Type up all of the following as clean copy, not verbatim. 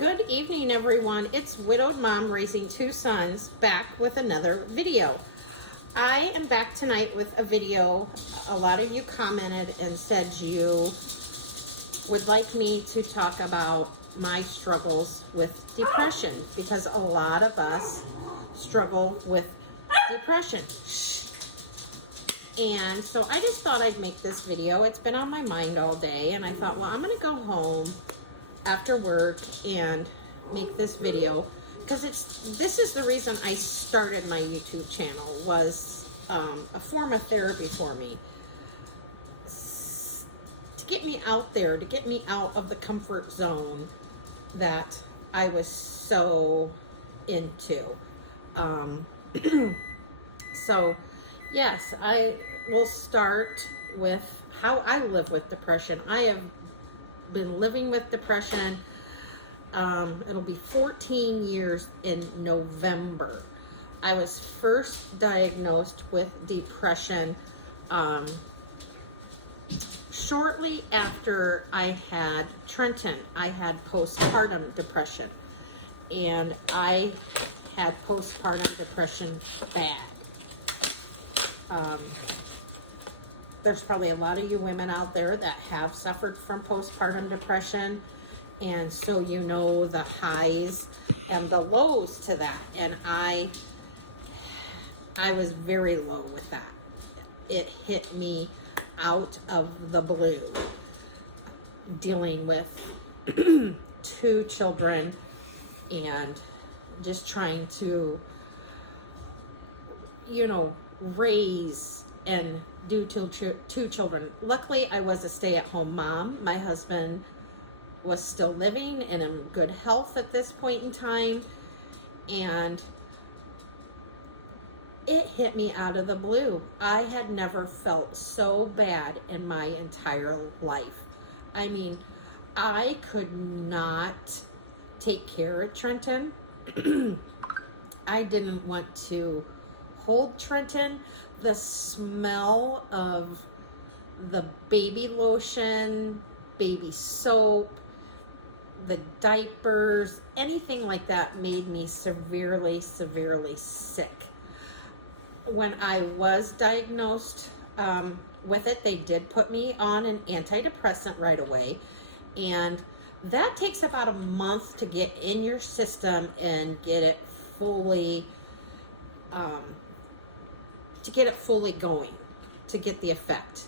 Good evening, everyone. It's Widowed Mom Raising Two Sons back with another video. I am back tonight with a video. A lot of you commented and said you would like me to talk about my struggles with depression because a lot of us struggle with depression. And so I just thought I'd make this video. It's been on my mind all day, and I thought, well, I'm going to go home after work and make this video because this is the reason I started my YouTube channel, was a form of therapy for me, to get me out there, to get me out of the comfort zone that I was so into. So yes, I will start with how I live with depression. I have been living with depression. It'll be 14 years in November. I was first diagnosed with depression shortly after I had Trenton. I had postpartum depression, and I had postpartum depression bad. There's probably a lot of you women out there that have suffered from postpartum depression, and so you know the highs and the lows to that. And I was very low with that. It hit me out of the blue, dealing with two children and just trying to, raise and do two children. Luckily, I was a stay-at-home mom. My husband was still living and in good health at this point in time, and it hit me out of the blue. I had never felt so bad in my entire life. I mean, I could not take care of Trenton. I didn't want to hold Trenton. The smell of the baby lotion, baby soap, the diapers, anything like that made me severely, severely sick. When I was diagnosed with it, they did put me on an antidepressant right away, and that takes about a month to get in your system and get it fully going, to get the effect.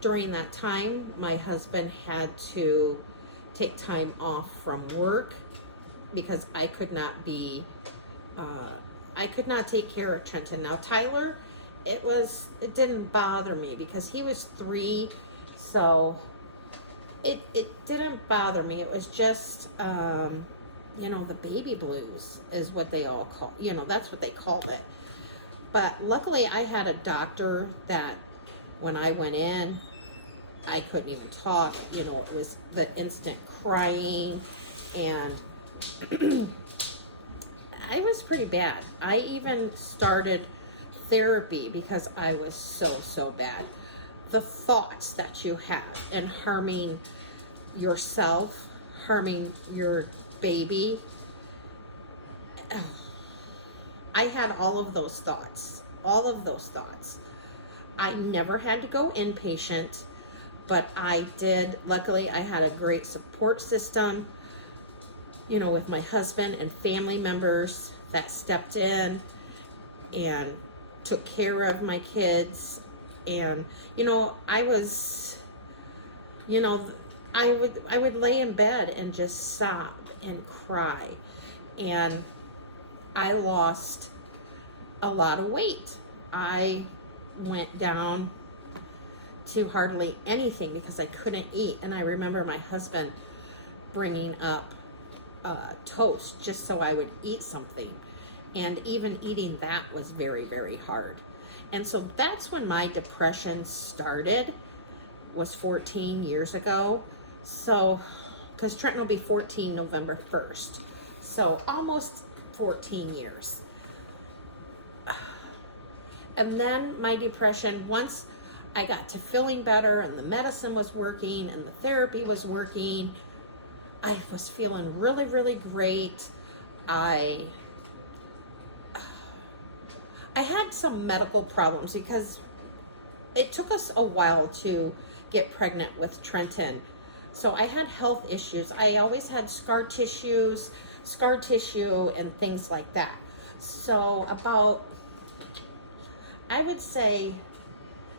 During that time, my husband had to take time off from work because I could not take care of Trenton. Now, Tyler, it didn't bother me because he was 3, so it didn't bother me. It was just, the baby blues is what they all call, that's what they called it. But luckily I had a doctor that when I went in, I couldn't even talk. It was the instant crying, and I was pretty bad. I even started therapy because I was so bad. The thoughts that you have and harming yourself, harming your baby, I had all of those thoughts. I never had to go inpatient, but I did. Luckily, I had a great support system, with my husband and family members that stepped in and took care of my kids. And, I was, I would lay in bed and just sob and cry. And I lost a lot of weight. I went down to hardly anything because I couldn't eat. And I remember my husband bringing up toast just so I would eat something. And even eating that was very, very hard. And so that's when my depression started, was 14 years ago. So, because Trenton will be 14 November 1st. So almost 14 years. And then my depression, once I got to feeling better and the medicine was working and the therapy was working, I was feeling really, really great. I had some medical problems because it took us a while to get pregnant with Trenton. So I had health issues. I always had scar tissue and things like that. So about, I would say,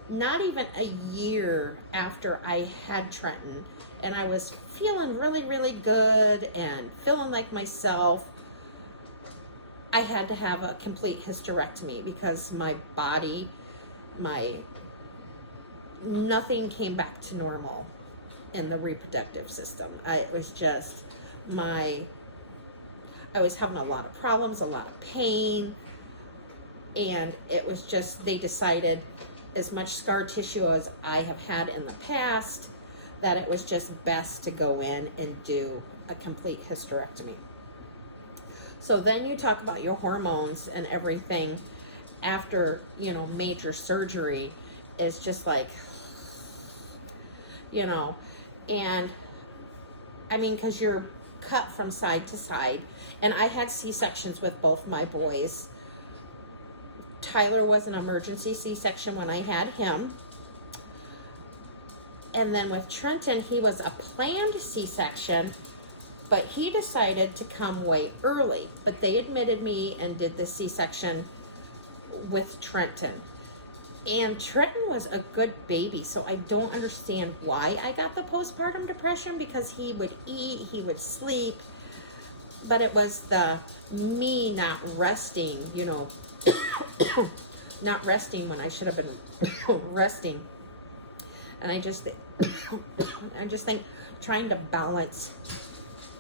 not even a year after I had Trenton, and I was feeling really, really good and feeling like myself, I had to have a complete hysterectomy because my body, nothing came back to normal in the reproductive system. It was just I was having a lot of problems, a lot of pain, and it was just, they decided, as much scar tissue as I have had in the past, that it was just best to go in and do a complete hysterectomy. So then you talk about your hormones and everything after, major surgery is just like, and I mean, because you're cut from side to side, and I had C-sections with both my boys. Tyler was an emergency C-section when I had him. And then with Trenton, he was a planned C-section, but he decided to come way early. But they admitted me and did the C-section with Trenton. And Trenton was a good baby, so I don't understand why I got the postpartum depression, because he would eat, he would sleep, but it was the me not resting, not resting when I should have been resting. And I just think trying to balance,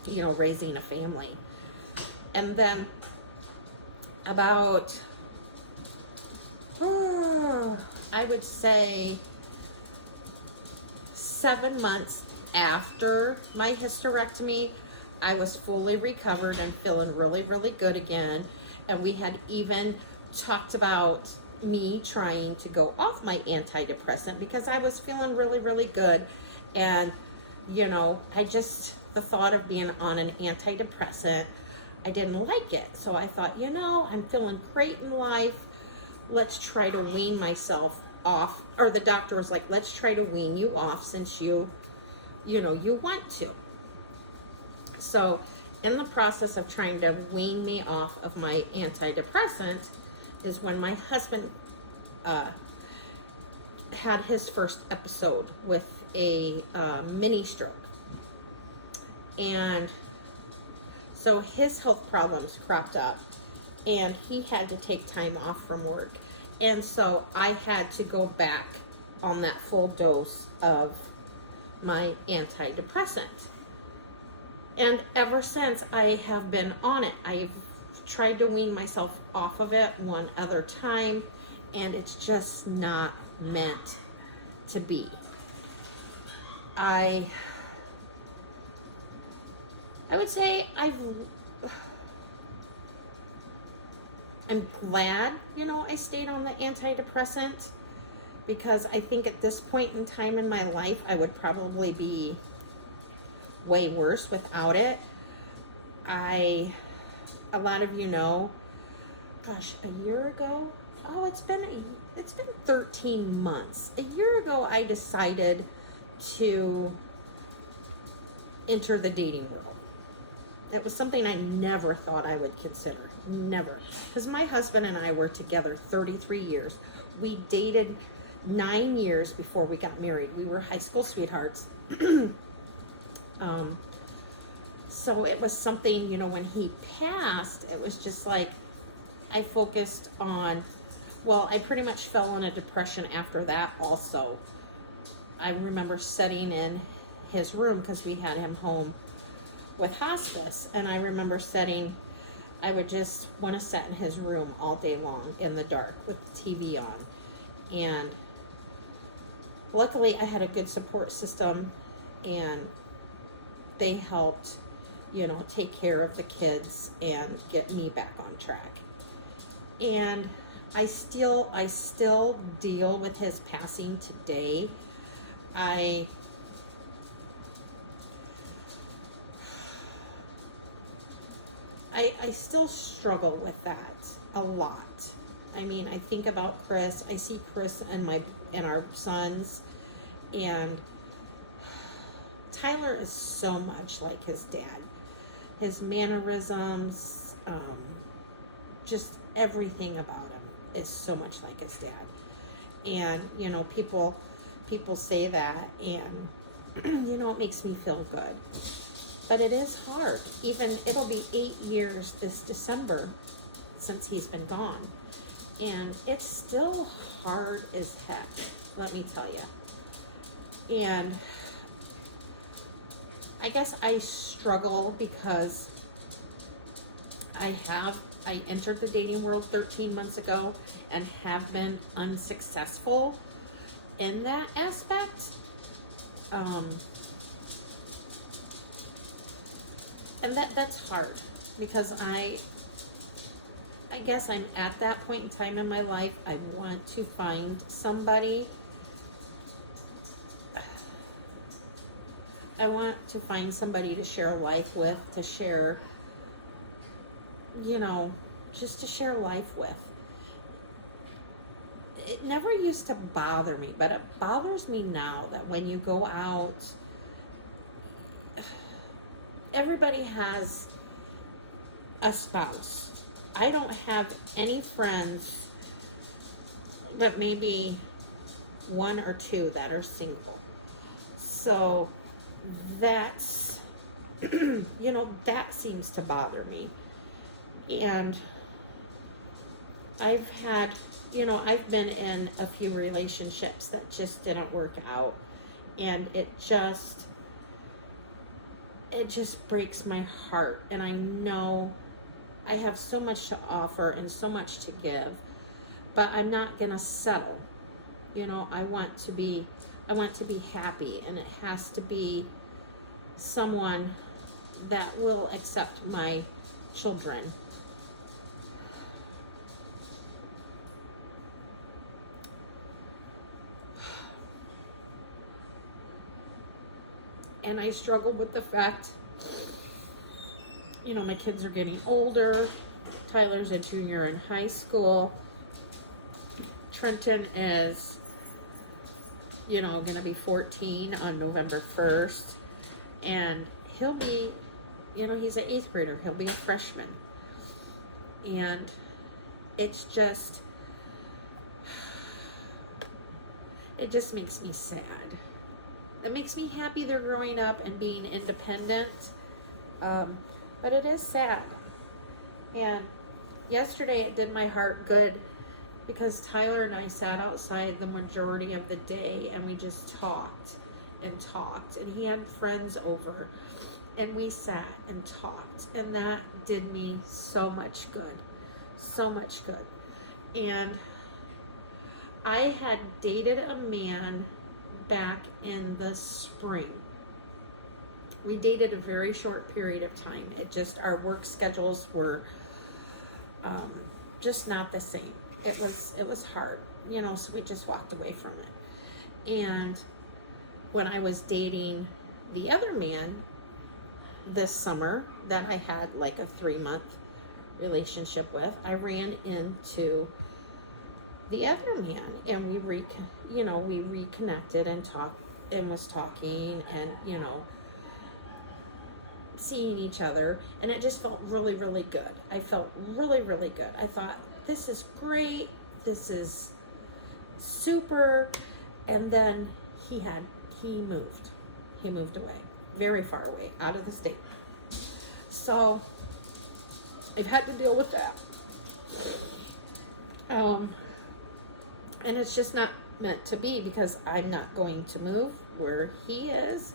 raising a family. And then about, I would say 7 months after my hysterectomy, I was fully recovered and feeling really, really good again. And we had even talked about me trying to go off my antidepressant because I was feeling really, really good. And, the thought of being on an antidepressant, I didn't like it. So I thought, I'm feeling great in life. Let's try to wean myself off. Or the doctor was like, let's try to wean you off since you want to. So in the process of trying to wean me off of my antidepressant is when my husband had his first episode with a mini stroke. And so his health problems cropped up and he had to take time off from work. And so I had to go back on that full dose of my antidepressant. And ever since, I have been on it. I've tried to wean myself off of it one other time, and it's just not meant to be. I would say I'm glad, I stayed on the antidepressant, because I think at this point in time in my life, I would probably be way worse without it. A lot of gosh, a year ago, it's been 13 months. A year ago, I decided to enter the dating world. It was something I never thought I would consider. Never. Because my husband and I were together 33 years. We dated 9 years before we got married. We were high school sweethearts. So it was something, when he passed, it was just like I focused on, I pretty much fell in a depression after that also. I remember sitting in his room because we had him home with hospice, and I remember I would just want to sit in his room all day long in the dark with the TV on. And luckily I had a good support system, and they helped, take care of the kids and get me back on track. And I still deal with his passing today. I still struggle with that a lot. I mean, I think about Kris. I see Kris and our sons, and Tyler is so much like his dad. His mannerisms, just everything about him is so much like his dad. And, you know, people say that, and, you know, it makes me feel good. But it is hard. Even, it'll be 8 years this December since he's been gone. And it's still hard as heck, let me tell you. And I guess I struggle because I entered the dating world 13 months ago and have been unsuccessful in that aspect. And that's hard because I guess I'm at that point in time in my life. I want to find somebody. I want to find somebody to share life with, to share, you know, just to share life with. It never used to bother me, but it bothers me now that when you go out, everybody has a spouse. I don't have any friends, but maybe 1 or 2 that are single. So that's, you know, that seems to bother me. And I've had, you know, I've been in a few relationships that just didn't work out. And it just breaks my heart. And I know I have so much to offer and so much to give, but I'm not gonna settle. You know, I want to be happy, and it has to be someone that will accept my children. And I struggle with the fact, you know, my kids are getting older. Tyler's a junior in high school. Trenton is, you know, going to be 14 on November 1st. And he'll be, you know, he's an 8th grader. He'll be a freshman. And it's just, it just makes me sad. It makes me happy they're growing up and being independent. But it is sad. And yesterday it did my heart good because Tyler and I sat outside the majority of the day and we just talked and talked. And he had friends over and we sat and talked. And that did me so much good. So much good. And I had dated a man back in the spring. We dated a very short period of time. It just, our work schedules were just not the same. It was hard, you know, so we just walked away from it. And when I was dating the other man this summer that I had like a 3-month relationship with, I ran into the other man and we reconnected and talked and was talking and, you know, seeing each other, and it just felt really, really good. I felt really, really good. I thought, this is great. This is super. And then he moved. He moved away, very far away, out of the state. So I've had to deal with that. And it's just not meant to be because I'm not going to move where he is.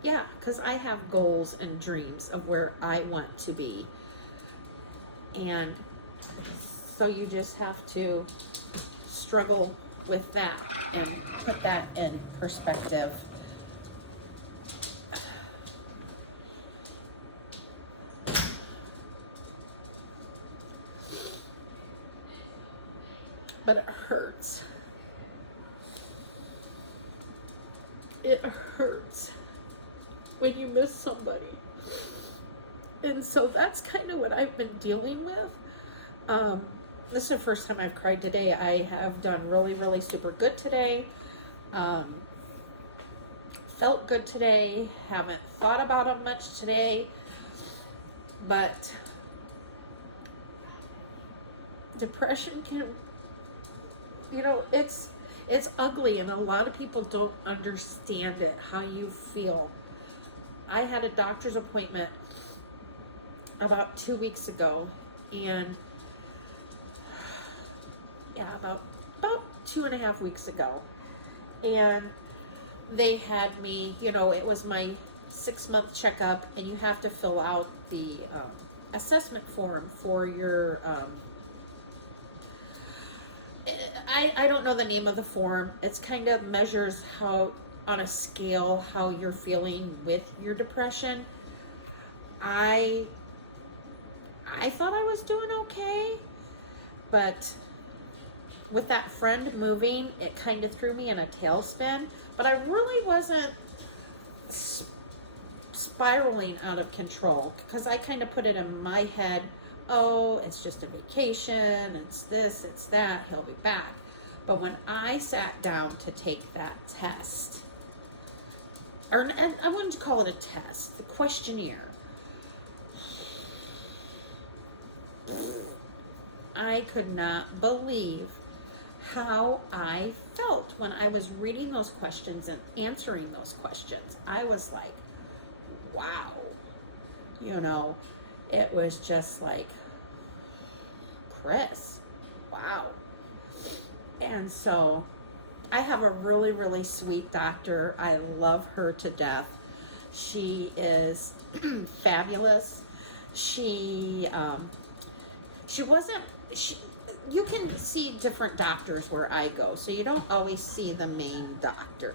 Yeah, because I have goals and dreams of where I want to be. And so you just have to struggle with that and put that in perspective. But it hurts. It hurts when you miss somebody And so that's kind of what I've been dealing with. This is the first time I've cried today. I have done really, really super good today. Felt good today. Haven't thought about them much today. But depression can, it's ugly, and a lot of people don't understand it, how you feel. I had a doctor's appointment about 2 weeks ago, and about 2.5 weeks ago, and they had me, it was my 6-month checkup, and you have to fill out the assessment form for your I don't know the name of the form. It's kind of measures how, on a scale, how you're feeling with your depression. I thought I was doing okay, but with that friend moving, it kind of threw me in a tailspin. But I really wasn't spiraling out of control, because I kind of put it in my head, oh, it's just a vacation, it's this, it's that, he'll be back. But when I sat down to take that test, or I wouldn't call it a test, the questionnaire, I could not believe how I felt when I was reading those questions and answering those questions. I was like, wow. It was just like, Kris, wow. And so I have a really, really sweet doctor. I love her to death. She is fabulous. You can see different doctors where I go, so you don't always see the main doctor.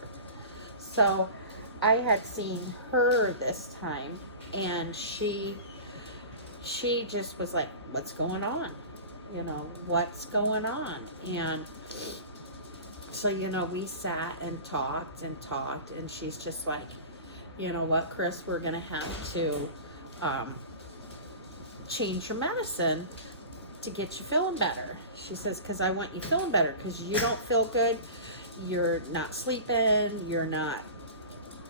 So I had seen her this time, and she just was like, what's going on? What's going on? And so, we sat and talked, and she's just like, you know what, Kris, we're going to have to change your medicine to get you feeling better. She says, because I want you feeling better, because you don't feel good. You're not sleeping. You're not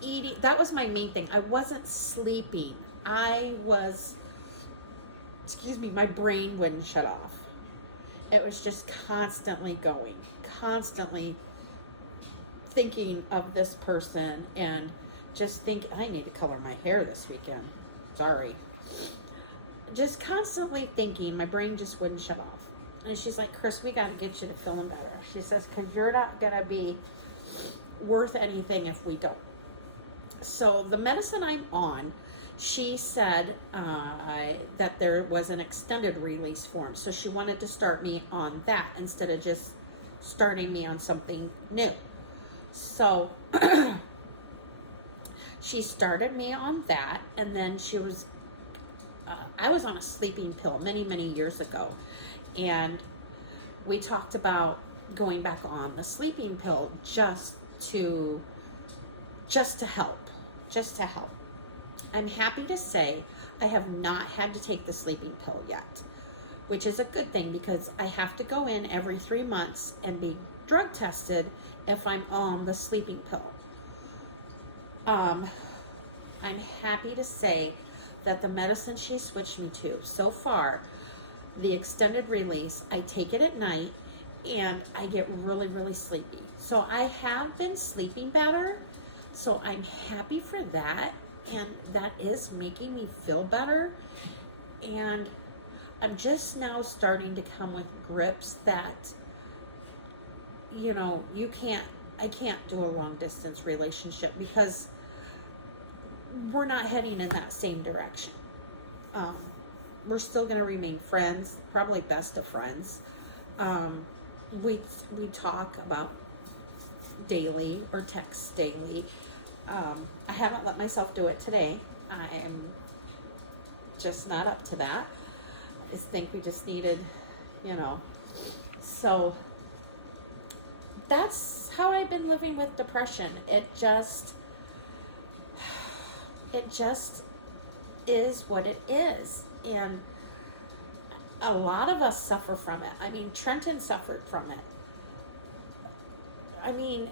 eating. That was my main thing. I wasn't sleeping. My brain wouldn't shut off. It was just constantly going, constantly thinking of this person, and just think, I need to color my hair this weekend. Sorry. Just constantly thinking, my brain just wouldn't shut off. And she's like, Kris, we got to get you to feeling better. She says, because you're not going to be worth anything if we don't. So the medicine I'm on, she said that there was an extended release form. So she wanted to start me on that instead of just starting me on something new. So she started me on that, and then I was on a sleeping pill many, many years ago, and we talked about going back on the sleeping pill just to help. I'm happy to say I have not had to take the sleeping pill yet, which is a good thing, because I have to go in every 3 months and be drug tested if I'm on the sleeping pill. I'm happy to say that the medicine she switched me to so far, the extended release, I take it at night and I get really, really sleepy. So I have been sleeping better. So I'm happy for that. And that is making me feel better. And I'm just now starting to come with grips that, I can't do a long distance relationship, because we're not heading in that same direction. We're still going to remain friends, probably best of friends. We talk about daily or text daily. I haven't let myself do it today. I am just not up to that. I just think we just needed, so that's how I've been living with depression. It just is what it is. And a lot of us suffer from it. I mean, Trenton suffered from it. I mean,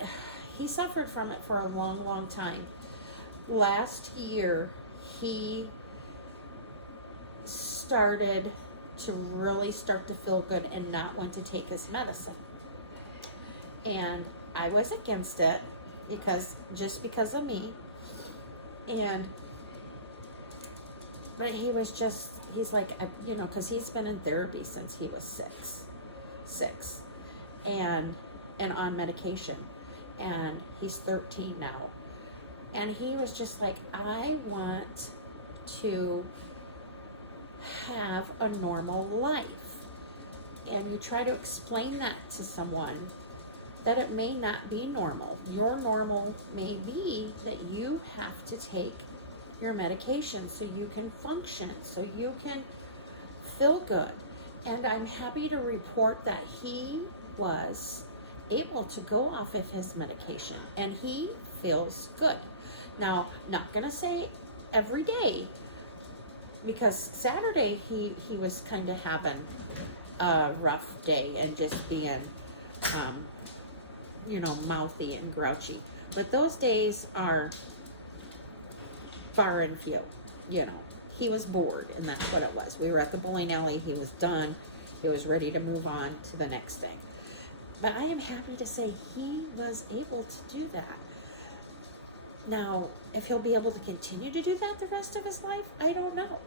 he suffered from it for a long, long time. Last year, he started to really start to feel good and not want to take his medicine. And I was against it because of me. But he's like, because he's been in therapy since he was six, and on medication, and he's 13 now. And he was just like, I want to have a normal life. And you try to explain that to someone, that it may not be normal. Your normal may be that you have to take your medication so you can function, so you can feel good. And I'm happy to report that he was able to go off of his medication and he feels good. Now, not gonna say every day, because Saturday he was kind of having a rough day and just being mouthy and grouchy. But those days are far and few. He was bored, and that's what it was. We were at the bowling alley. He was done. He was ready to move on to the next thing. But I am happy to say he was able to do that. Now, if he'll be able to continue to do that the rest of his life, I don't know.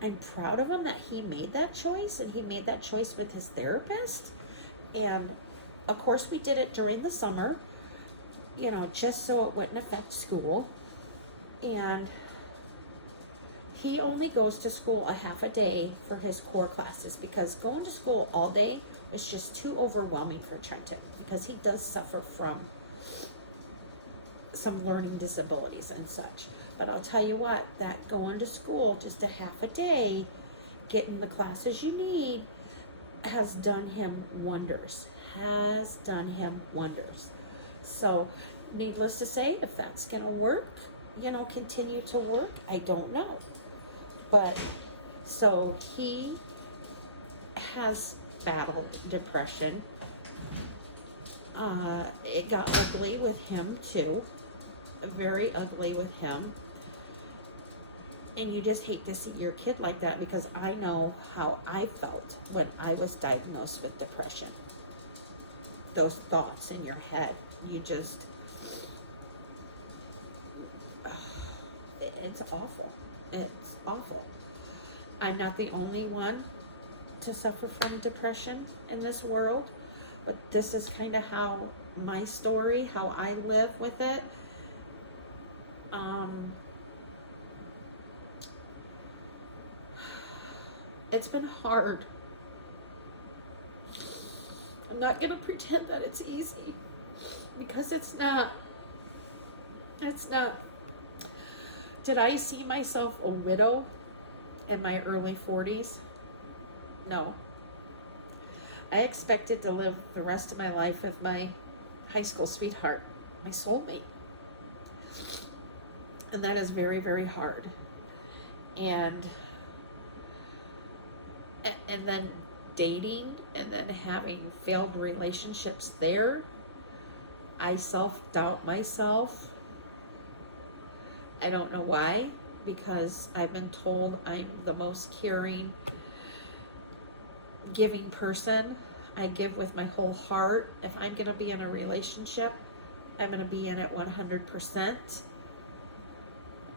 I'm proud of him that he made that choice, and he made that choice with his therapist. And of course, we did it during the summer, just so it wouldn't affect school. And he only goes to school a half a day for his core classes, because going to school all day is just too overwhelming for Trenton, because he does suffer from some learning disabilities and such. But I'll tell you what, that going to school just a half a day, getting the classes you need, has done him wonders. So, needless to say, if that's going to work, continue to work, I don't know. But, so he has battled depression. It got ugly with him too. Very ugly with him. And you just hate to see your kid like that, because I know how I felt when I was diagnosed with depression. Those thoughts in your head, it's awful. It's awful. I'm not the only one to suffer from depression in this world, but this is kind of how my story, how I live with it. It's been hard. I'm not going to pretend that it's easy, because it's not. It's not. Did I see myself a widow in my early 40s? No. I expected to live the rest of my life with my high school sweetheart, my soulmate. And that is very, very hard. And then dating, and then having failed relationships there, I self-doubt myself. I don't know why, because I've been told I'm the most caring, giving person. I give with my whole heart. If I'm going to be in a relationship, I'm going to be in it 100%.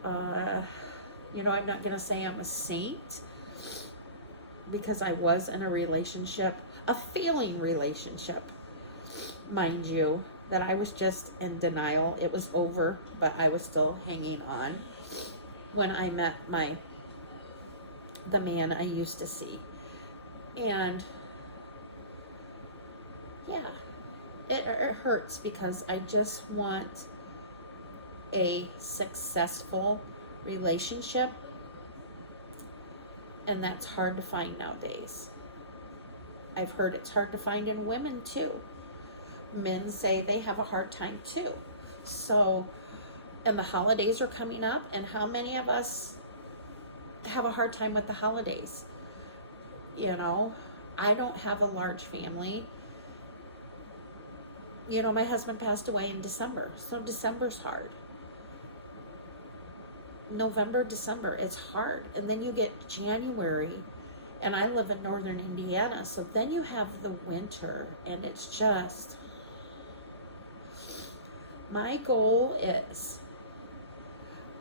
I'm not going to say I'm a saint, because I was in a relationship, a failing relationship, mind you, that I was just in denial. It was over, but I was still hanging on when I met the man I used to see. And yeah, it hurts, because I just want a successful relationship, and that's hard to find nowadays. I've heard it's hard to find in women too. Men say they have a hard time too. So, and the holidays are coming up, and how many of us have a hard time with the holidays. You know, I don't have a large family. You know, my husband passed away in December, so December's hard. November, December, it's hard. And then you get January, and I live in northern Indiana, so then you have the winter, and it's just, my goal is,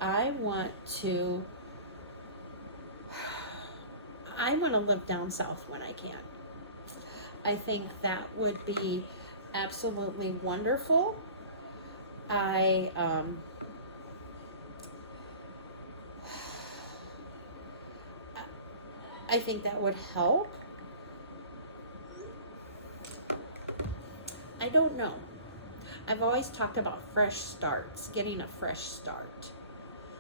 I want to live down south when I can. I think that would be absolutely wonderful. I think that would help. I don't know. I've always talked about fresh starts, getting a fresh start.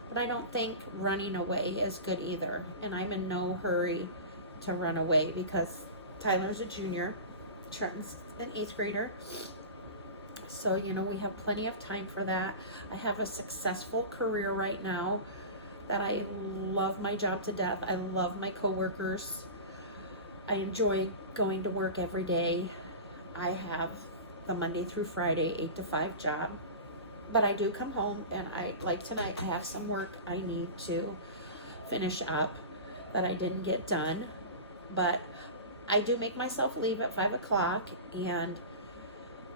But I don't think running away is good either. And I'm in no hurry to run away because Tyler's a junior, Trenton's an 8th grader. So, you know, we have plenty of time for that. I have a successful career right now that I love my job to death. I love my coworkers. I enjoy going to work every day. I have the Monday through Friday 8 to 5 job. But I do come home, and like tonight, I have some work I need to finish up that I didn't get done. But I do make myself leave at 5 o'clock, and,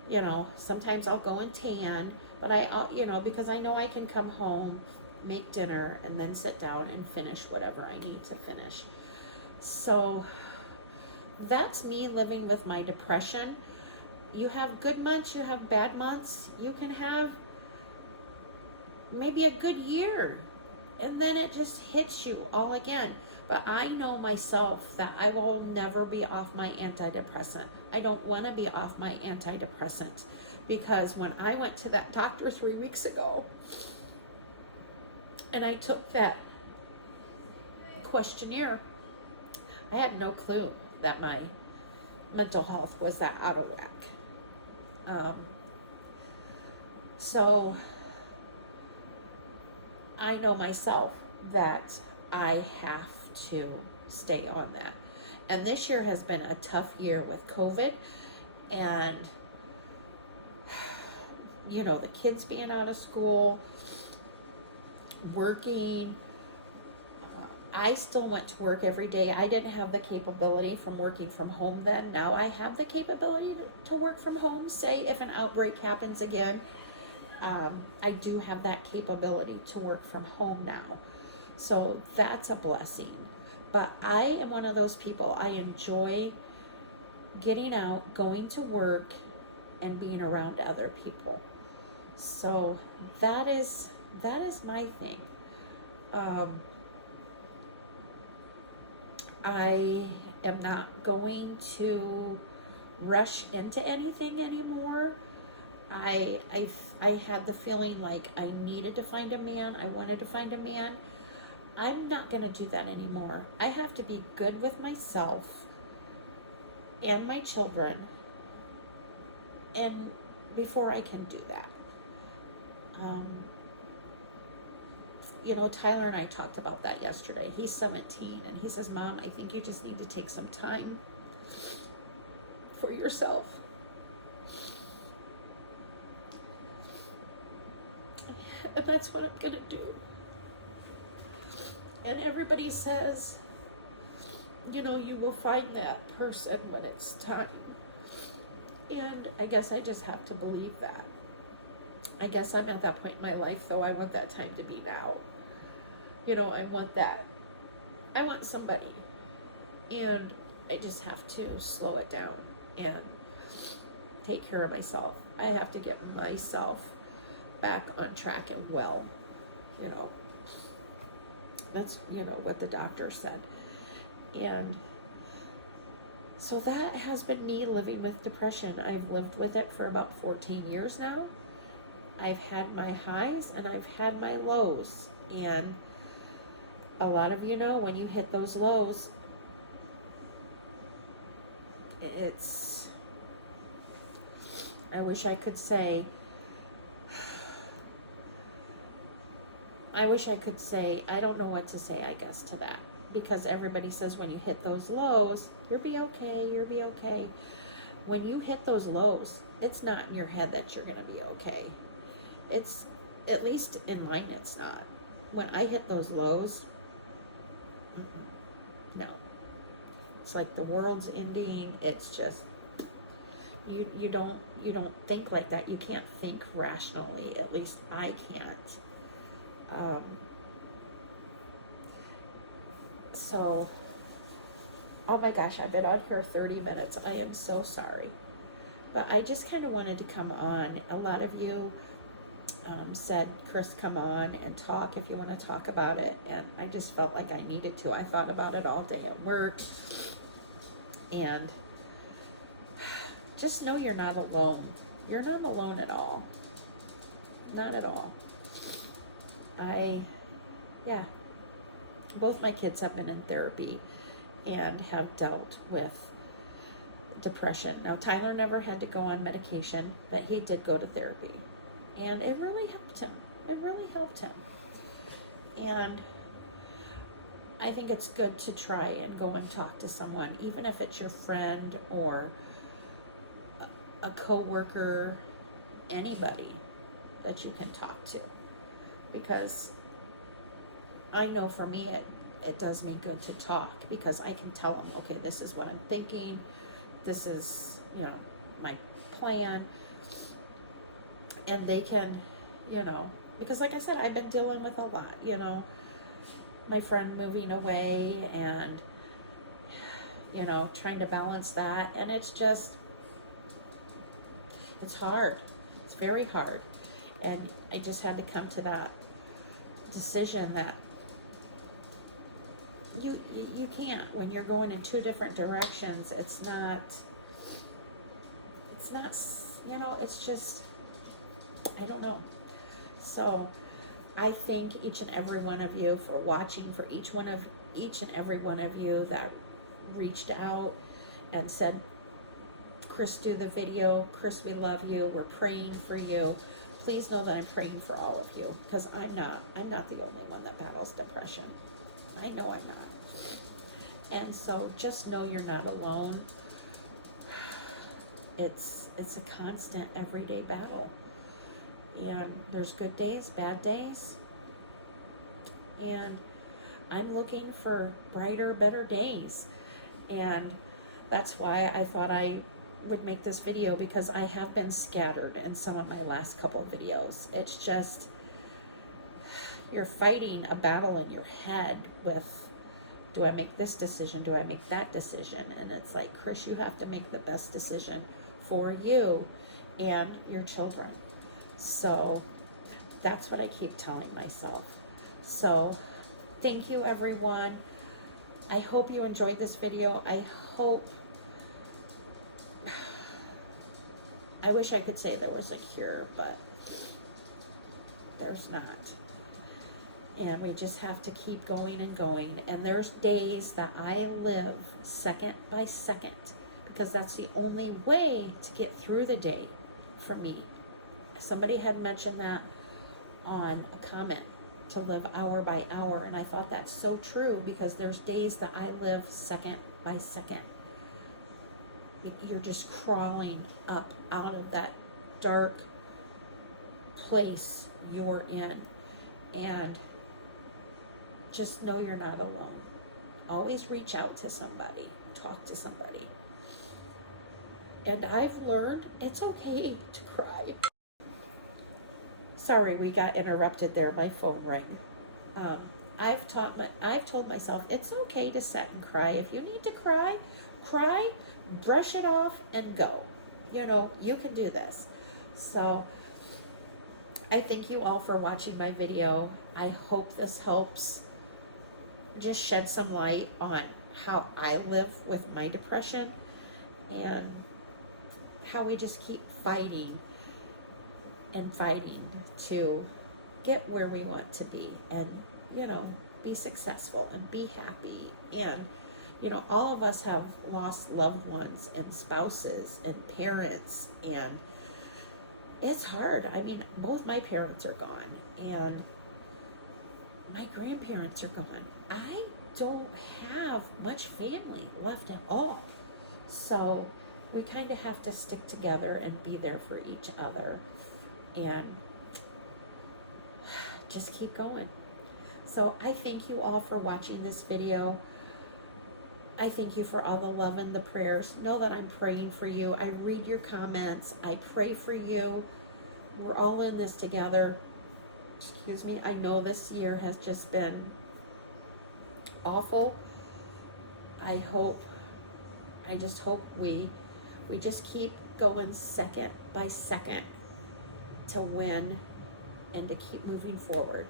you know, sometimes I'll go and tan, but you know, because I know I can come home, make dinner, and then sit down and finish whatever I need to finish. So that's me living with my depression. You have good months, you have bad months, you can have maybe a good year, and then it just hits you all again. But I know myself that I will never be off my antidepressant. I don't want to be off my antidepressant, because when I went to that doctor 3 weeks ago and I took that questionnaire, I had no clue that my mental health was that out of whack. So I know myself that I have to stay on that. And this year has been a tough year with COVID, and, you know, the kids being out of school, working. I still went to work every day. I didn't have the capability from working from home then. Now I have the capability to work from home. Say if an outbreak happens again, I do have that capability to work from home now. So that's a blessing. But I am one of those people, I enjoy getting out, going to work, and being around other people. So that is my thing. I am not going to rush into anything anymore. I had the feeling like I needed to find a man. I wanted to find a man. I'm not going to do that anymore. I have to be good with myself and my children, and before I can do that. You know, Tyler and I talked about that yesterday. He's 17, and he says, Mom, I think you just need to take some time for yourself. And that's what I'm going to do. And everybody says, you know, you will find that person when it's time. And I guess I just have to believe that. I guess I'm at that point in my life, though. I want that time to be now. You know, I want that. I want somebody. And I just have to slow it down and take care of myself. I have to get myself back on track and well. You know, that's, you know, what the doctor said. And so that has been me living with depression. I've lived with it for about 14 years now. I've had my highs and I've had my lows. And a lot of you know, when you hit those lows, I wish I could say, I wish I could say, I don't know what to say, I guess, to that. Because everybody says when you hit those lows, you'll be okay, you'll be okay. When you hit those lows, it's not in your head that you're going to be okay. It's, at least in mine, it's not. When I hit those lows, no. It's like the world's ending. It's just, you don't think like that. You can't think rationally. At least I can't. So, oh my gosh, I've been on here 30 minutes. I am so sorry. But I just kind of wanted to come on. A lot of you said, Kris, come on and talk if you want to talk about it. And I just felt like I needed to. I thought about it all day at work. And just know you're not alone. You're not alone at all. Not at all. Both my kids have been in therapy and have dealt with depression. Now, Tyler never had to go on medication, but he did go to therapy. And it really helped him. It really helped him. And I think it's good to try and go and talk to someone, even if it's your friend or a coworker, anybody that you can talk to. Because I know for me, it does me good to talk, because I can tell them, okay, this is what I'm thinking. This is, my plan. And they can, because like I said, I've been dealing with a lot, my friend moving away and, trying to balance that. And it's just, it's hard. It's very hard. And I just had to come to that decision that you can't, when you're going in two different directions, it's not, it's just, I don't know. So I thank each and every one of you for watching, for each and every one of you that reached out and said, Kris, do the video. Kris, we love you. We're praying for you. Please know that I'm praying for all of you, because I'm not the only one that battles depression. I know I'm not. And so just know you're not alone. It's a constant everyday battle. And there's good days, bad days. And I'm looking for brighter, better days. And that's why I thought I would make this video, because I have been scattered in some of my last couple of videos. It's just, you're fighting a battle in your head with, do I make this decision? Do I make that decision? And it's like, Kris, you have to make the best decision for you and your children. So that's what I keep telling myself. So thank you, everyone. I hope you enjoyed this video. I wish I could say there was a cure, but there's not. And we just have to keep going and going. And there's days that I live second by second, because that's the only way to get through the day for me. Somebody had mentioned that on a comment, to live hour by hour. And I thought that's so true, because there's days that I live second by second. You're just crawling up out of that dark place you're in. And just know you're not alone. Always reach out to somebody. Talk to somebody. And I've learned it's okay to cry. Sorry, we got interrupted there. My phone rang. I've told myself it's okay to sit and cry. If you need to cry, brush it off and go. You can do this. So I thank you all for watching my video. I hope this helps just shed some light on how I live with my depression, and how we just keep fighting and fighting to get where we want to be, and be successful and be happy. And all of us have lost loved ones and spouses and parents, and it's hard. I mean, both my parents are gone, and my grandparents are gone. I don't have much family left at all. So we kind of have to stick together and be there for each other and just keep going. So I thank you all for watching this video. I thank you for all the love and the prayers. Know that I'm praying for you. I read your comments. I pray for you. We're all in this together. Excuse me. I know this year has just been awful. I just hope we just keep going second by second to win and to keep moving forward.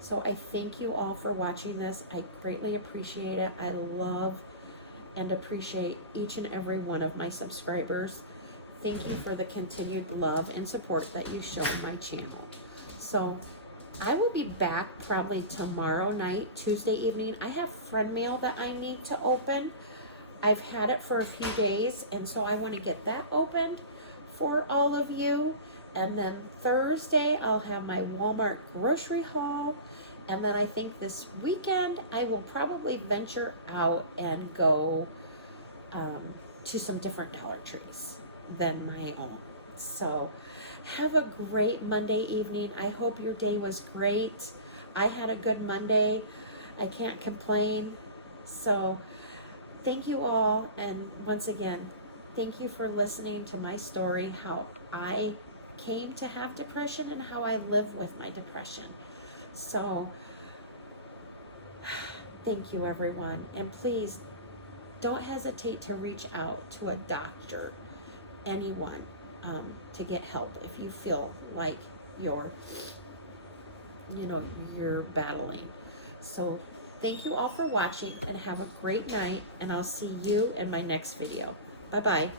So I thank you all for watching this. I greatly appreciate it. I love and appreciate each and every one of my subscribers. Thank you for the continued love and support that you show my channel. So I will be back probably tomorrow night, Tuesday evening. I have friend mail that I need to open. I've had it for a few days, and so I want to get that opened for all of you. And then Thursday, I'll have my Walmart grocery haul. And then I think this weekend, I will probably venture out and go to some different Dollar Trees than my own. So have a great Monday evening. I hope your day was great. I had a good Monday. I can't complain. So thank you all. And once again, thank you for listening to my story, how I came to have depression and how I live with my depression. So thank you, everyone. And please don't hesitate to reach out to a doctor, anyone, to get help if you feel like you're battling. So thank you all for watching and have a great night, and I'll see you in my next video. Bye-bye.